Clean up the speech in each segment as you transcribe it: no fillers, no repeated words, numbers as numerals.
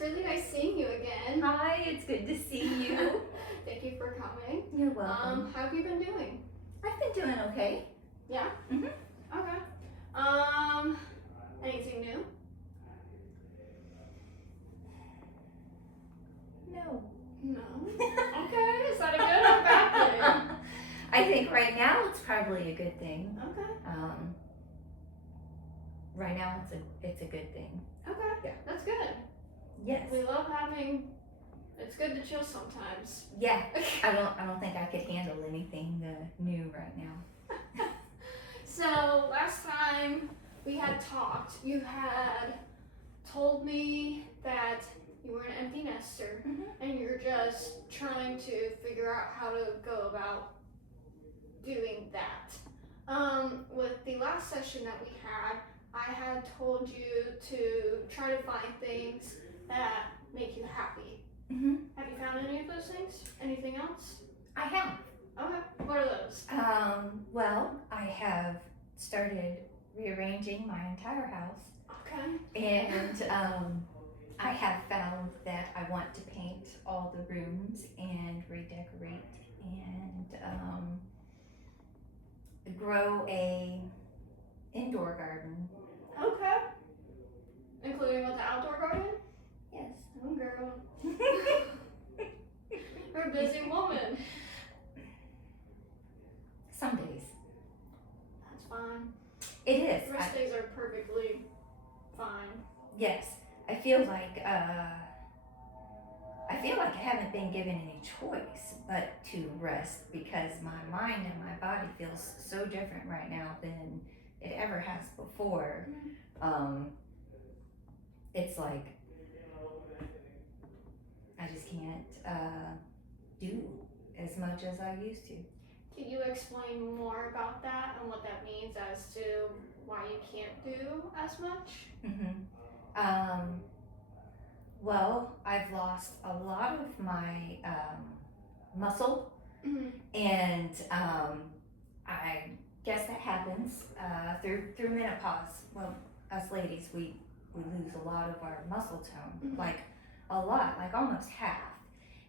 it's really nice seeing you again. Hi, it's good to see you. Thank you for coming. You're welcome. How have you been doing? I've been doing okay. Yeah? Mhm. Okay. Anything new? No. No. Okay, is that a good or bad thing? I think right now it's probably a good thing. Okay. Right now it's a good thing. Okay. Yeah. That's good. Yes. We love having. It's good to chill sometimes. Yeah. I don't think I could handle anything new right now. So last time we had talked, you had told me that you were an empty nester and you're just trying to figure out how to go about doing that. With the last session that we had, I had told you to try to find things that make you happy. Have you found any of those things? Anything else? I have. Okay. What are those? Well, I have started rearranging my entire house. Okay. And I have found that I want to paint all the rooms and redecorate and grow a indoor garden. Okay. Including with the outdoor garden? Yes. Oh, girl. You're a busy woman. Some days. That's fine. It is. The rest days are perfectly fine. Yes. I feel like I haven't been given any choice but to rest because my mind and my body feels so different right now than it ever has before. It's like I just can't do as much as I used to. Can you explain more about that and what that means as to why you can't do as much? Well, I've lost a lot of my muscle, and I guess that happens through menopause. Well, us ladies, we lose a lot of our muscle tone, like a lot, like almost half.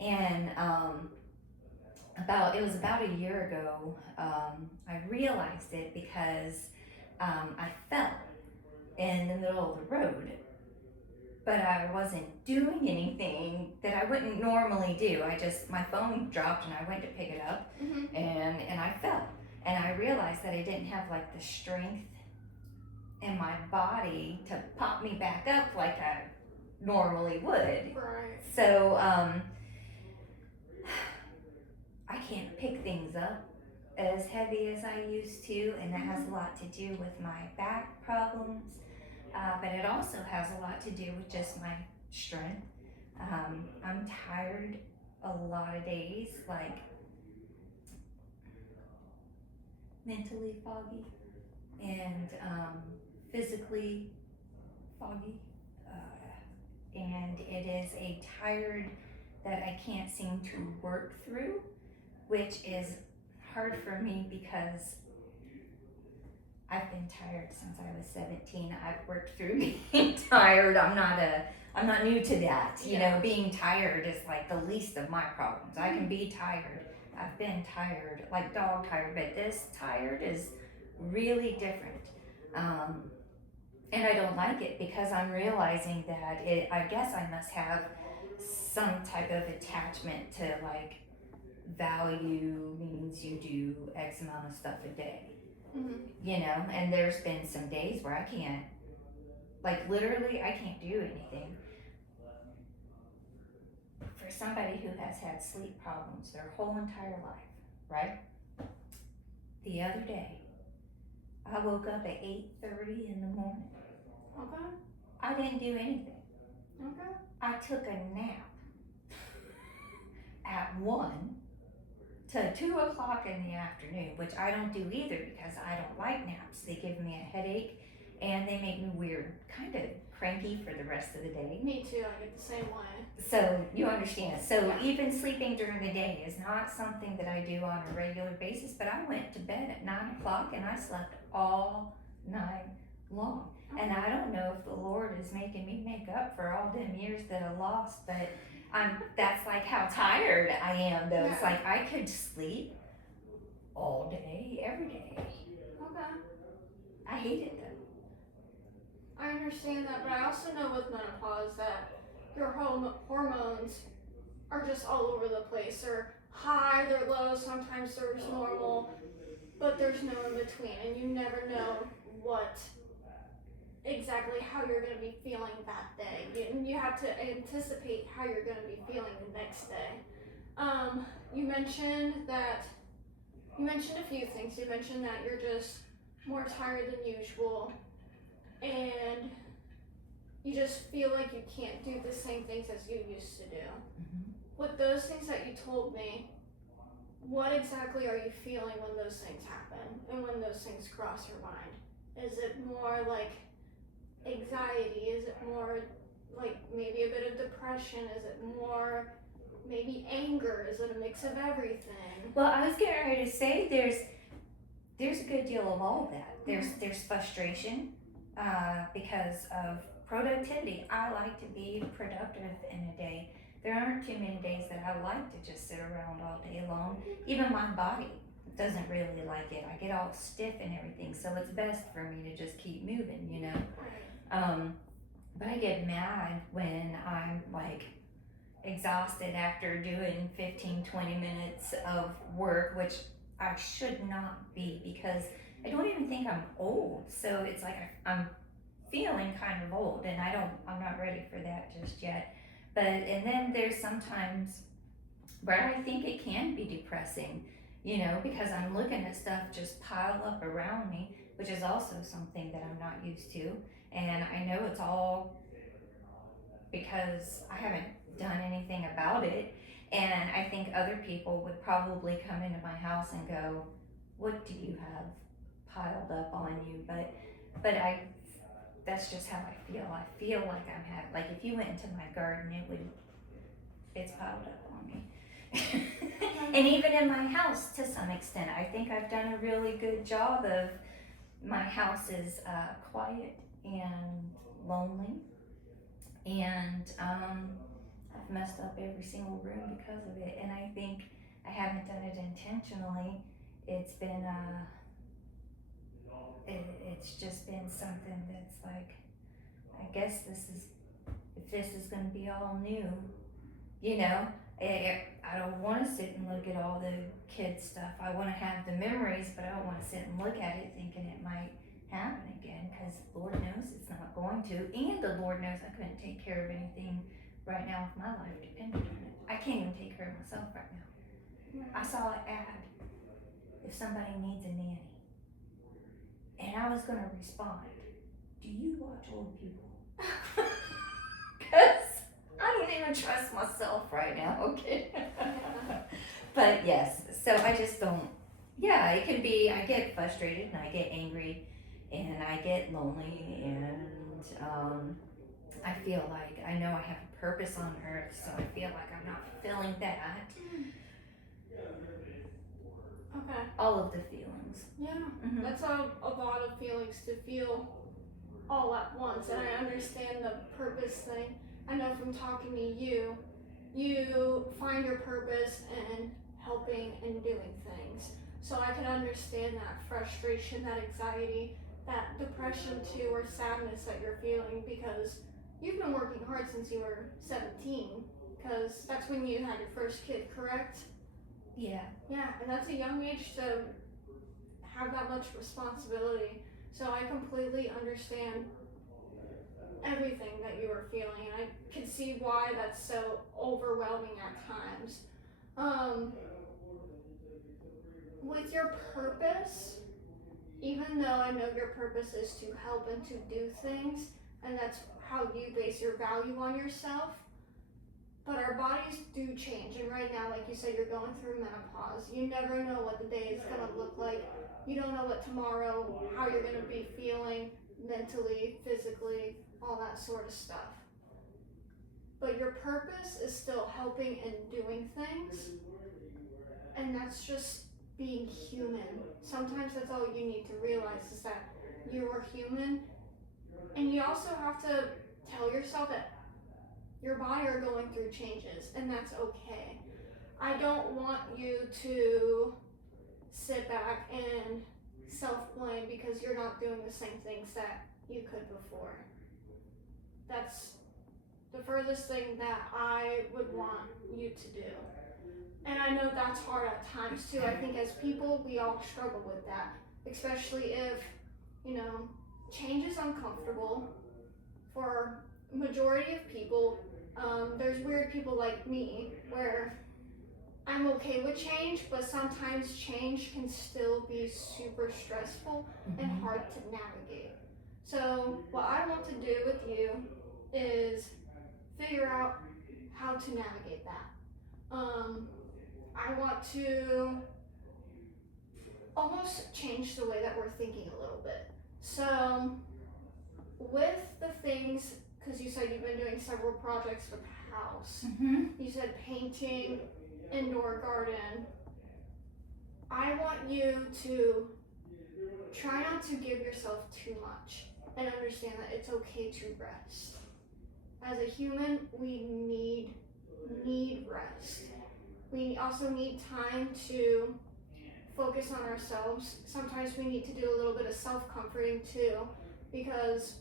And it was about a year ago, I realized it because I fell in the middle of the road, but I wasn't doing anything that I wouldn't normally do. My phone dropped and I went to pick it up, and I fell. And I realized that I didn't have like the strength in my body to pop me back up like I normally would. Right. So I can't pick things up as heavy as I used to, and that has a lot to do with my back problems, but it also has a lot to do with just my strength. I'm tired a lot of days, like mentally foggy and physically foggy, and it is a tired that I can't seem to work through, which is hard for me because I've been tired since I was 17. I've worked through being tired. I'm not new to that. You know, being tired is like the least of my problems. I can be tired. I've been tired, like dog tired, but this tired is really different. And I don't like it because I'm realizing that I guess I must have some type of attachment to like value means you do X amount of stuff a day. You know, and there's been some days where I can't, like literally I can't do anything. For somebody who has had sleep problems their whole entire life, right? The other day, I woke up at 8:30 in the morning. Okay. I didn't do anything. Okay. I took a nap at 1 to 2 o'clock in the afternoon, which I don't do either because I don't like naps. They give me a headache and they make me weird, kind of cranky for the rest of the day. Me too, I get the same way. So you understand. So even sleeping during the day is not something that I do on a regular basis, but I went to bed at 9 o'clock and I slept all night long. And I don't know if the Lord is making me make up for all them years that I lost, but that's like how tired I am though. It's Yeah. like I could sleep all day, every day. Okay. I hate it though. I understand that, but I also know with menopause that your hormones are just all over the place. They're high, they're low, sometimes there's normal, but there's no in between, and you never know what exactly how you're going to be feeling that day. You have to anticipate how you're going to be feeling the next day. You mentioned a few things. You mentioned that you're just more tired than usual, and you just feel like you can't do the same things as you used to do. With those things that you told me, what exactly are you feeling when those things happen and when those things cross your mind? Is it more like anxiety? Is it more like maybe a bit of depression? Is it more maybe anger? Is it a mix of everything? Well, I was getting ready to say there's a good deal of all of that. There's frustration because of productivity. I like to be productive in a day. There aren't too many days that I like to just sit around all day long. Even my body doesn't really like it. I get all stiff and everything, so it's best for me to just keep moving, you know. But I get mad when I'm like exhausted after doing 15-20 minutes of work, which I should not be, because I don't even think I'm old. So it's like I'm feeling kind of old, and I'm not ready for that just yet. And then there's sometimes where I think it can be depressing, you know, because I'm looking at stuff just pile up around me, which is also something that I'm not used to. And I know it's all because I haven't done anything about it. And I think other people would probably come into my house and go, what do you have piled up on you? But that's just how I feel. I feel like like if you went into my garden, it's piled up on me. And even in my house to some extent, I think I've done a really good job of, my house is quiet and lonely, and I've messed up every single room because of it, and I think I haven't done it intentionally. It's been it's just been something that's like, I guess if this is gonna be all new, you know, I don't want to sit and look at all the kids stuff. I want to have the memories, but I don't want to sit and look at it thinking it might happen again, because Lord knows it's not going to, and the Lord knows I couldn't take care of anything right now if my life depended on it. I can't even take care of myself right now. I saw an ad, if somebody needs a nanny, and I was gonna respond, do you watch old people? Because I don't even trust myself right now, okay? But yes, so I just don't, it can be, I get frustrated and I get angry and I get lonely, and I feel like I know I have a purpose on earth, so I feel like I'm not fulfilling that. Okay. All of the feelings. Yeah, Mm-hmm. that's a lot of feelings to feel all at once, and I understand the purpose thing. I know from talking to you, you find your purpose in helping and doing things. So I can understand that frustration, that anxiety, that depression too, or sadness that you're feeling, because you've been working hard since you were 17, because that's when you had your first kid, correct? Yeah. Yeah, and that's a young age to have that much responsibility. So I completely understand everything that you were feeling, and I can see why that's so overwhelming at times. With your purpose, even though I know your purpose is to help and to do things, and that's how you base your value on yourself, but our bodies do change, and right now, like you said, you're going through menopause. You never know what the day is going to look like. You don't know what tomorrow, how you're going to be feeling mentally, physically, all that sort of stuff. But your purpose is still helping and doing things, and that's just being human. Sometimes that's all you need to realize, is that you are human And you also have to tell yourself that your body are going through changes, and that's okay. I don't want you to sit back and self-blame because you're not doing the same things that you could before. That's the furthest thing that I would want you to do. And I know that's hard at times too. I think as people, we all struggle with that, especially if, change is uncomfortable for majority of people. There's weird people like me where I'm okay with change, but sometimes change can still be super stressful and hard to navigate. So what I want to do with you is figure out how to navigate that. I want to almost change the way that we're thinking a little bit. So with the things, because you said you've been doing several projects with the house, you said painting, indoor garden, I want you to try not to give yourself too much and understand that it's okay to rest. As a human, we need rest. We also need time to focus on ourselves. Sometimes we need to do a little bit of self-comforting too, because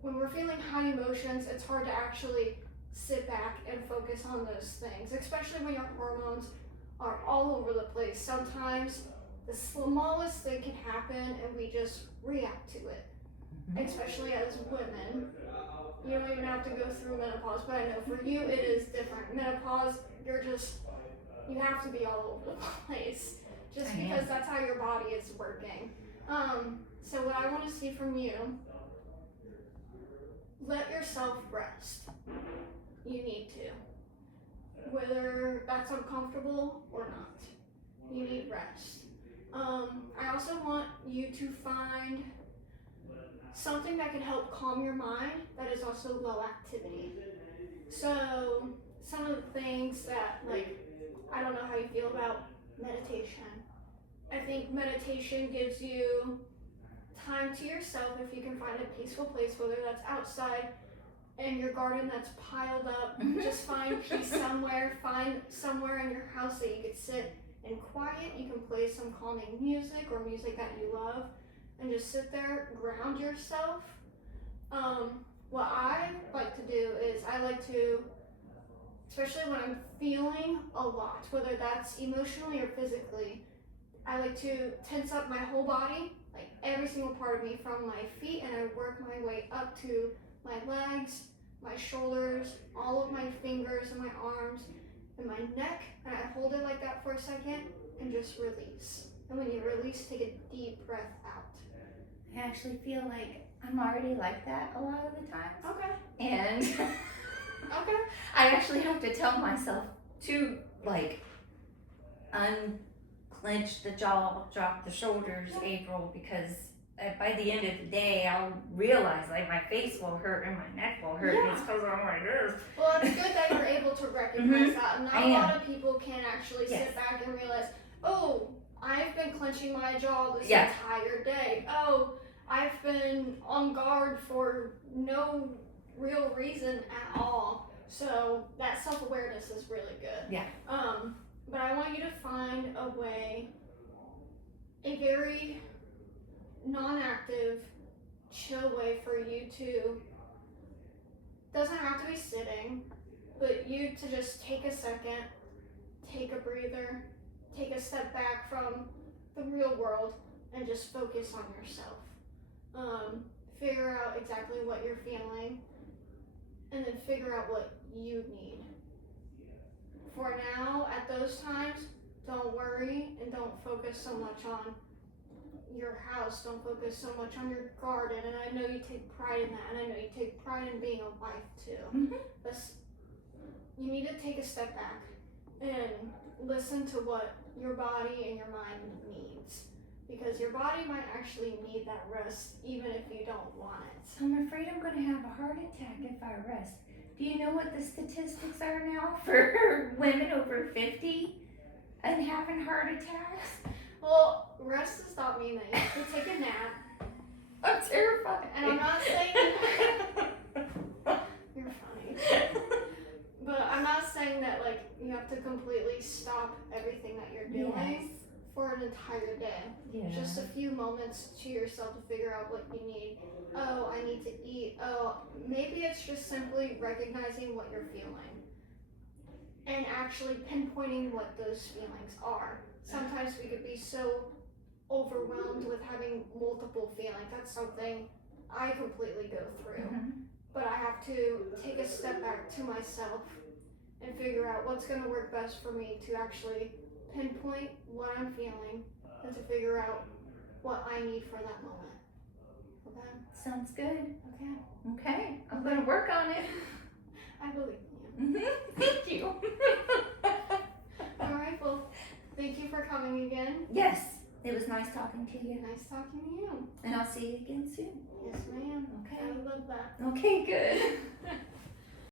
when we're feeling high emotions, it's hard to actually sit back and focus on those things, especially when your hormones are all over the place. Sometimes the smallest thing can happen and we just react to it, especially as women. You don't even have to go through menopause, but I know for you it is different. Menopause, you have to be all over the place just because that's how your body is working. So what I want to see from you, let yourself rest. You need to. Whether that's uncomfortable or not. You need rest. I also want you to find something that can help calm your mind that is also low activity. So some of the things that, I don't know how you feel about meditation. I think meditation gives you time to yourself if you can find a peaceful place, whether that's outside in your garden that's piled up. Just find peace somewhere. Find somewhere in your house that you could sit in quiet. You can play some calming music or music that you love and just sit there, ground yourself. What I like to do is I like to, especially when I'm feeling a lot, whether that's emotionally or physically, I like to tense up my whole body, like every single part of me from my feet, and I work my way up to my legs, my shoulders, all of my fingers and my arms, and my neck, and I hold it like that for a second and just release. And when you release, take a deep breath out. I actually feel like I'm already like that a lot of the time. Okay. And Okay. I actually have to tell myself to unclench the jaw, drop the shoulders, April, because by the end of the day, I'll realize my face will hurt and my neck will hurt. Yeah. It's because I'm like this. Well, it's good that you're able to recognize that. Not a lot of people can actually sit back and realize, oh, I've been clenching my jaw this entire day. Oh, I've been on guard for no real reason at all. So that self-awareness is really good. Yeah. But I want you to find a way, a very non-active, chill way for you to, doesn't have to be sitting, but you to just take a second, take a breather, take a step back from the real world and just focus on yourself. Figure out exactly what you're feeling and then figure out what you need. For now, at those times, don't worry and don't focus so much on your house. Don't focus so much on your garden. And I know you take pride in that, and I know you take pride in being a wife too. But you need to take a step back and listen to what your body and your mind needs. Because your body might actually need that rest even if you don't want it. I'm afraid I'm going to have a heart attack if I rest. Do you know what the statistics are now for women over 50 and having heart attacks? Well, rest does not mean that you have to take a nap. I'm terrified. And I'm not saying you're funny, but I'm not saying that like you have to completely stop everything that you're doing for an entire day. Yeah. Just a few moments to yourself to figure out what you need. Oh, I need to eat. Oh, maybe it's just simply recognizing what you're feeling and actually pinpointing what those feelings are. Sometimes we could be so overwhelmed with having multiple feelings. That's something I completely go through. But I have to take a step back to myself and figure out what's going to work best for me to actually pinpoint what I'm feeling and to figure out what I need for that moment. Okay? Sounds good. Okay. Okay. I'm going to work on it. I believe in you. Thank you. Alright, well, thank you for coming again. Yes. It was nice talking to you. Nice talking to you. And I'll see you again soon. Yes, ma'am. Okay. I love that. Okay, good.